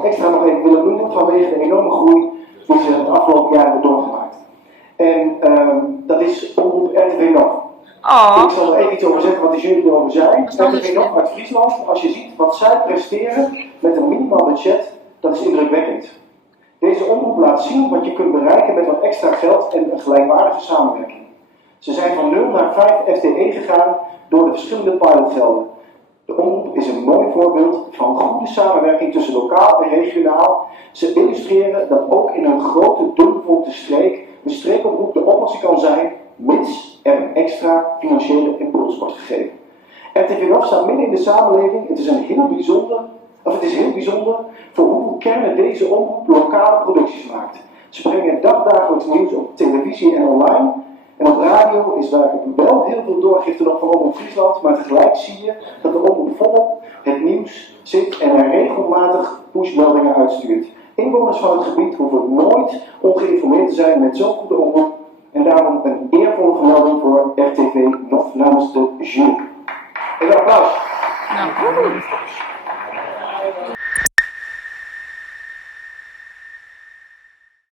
toch extra nog even willen noemen vanwege de enorme groei die ze het afgelopen jaar hebben doorgemaakt. En dat is omroep RTV Noord. Oh. Ik zal er even iets over zeggen wat de jury erover zei. RTV Noord uit Friesland, als je ziet wat zij presteren met een minimaal budget, dat is indrukwekkend. Deze omroep laat zien wat je kunt bereiken met wat extra geld en een gelijkwaardige samenwerking. Ze zijn van 0 naar 5 FTE gegaan door de verschillende pilotvelden. De omroep is een mooi voorbeeld van goede samenwerking tussen lokaal en regionaal. Ze illustreren dat ook in een grote, dunbevolkte streek een streekomroep de oplossing kan zijn, mits er een extra financiële impuls wordt gegeven. RTV Noord staat midden in de samenleving. Het is heel bijzonder voor hoeveel kernen deze omroep lokale producties maakt. Ze brengen dagdagelijks nieuws op televisie en online. En op radio is waar wel heel veel doorgifte nog van Omroep Friesland, maar tegelijk zie je dat de omroep volop het nieuws zit en er regelmatig pushmeldingen uitstuurt. Inwoners van het gebied hoeven nooit ongeïnformeerd te zijn met zo'n goede omroep en daarom een eervolle vermelding voor RTV Noord namens de jury. Even applaus. Nou, goed.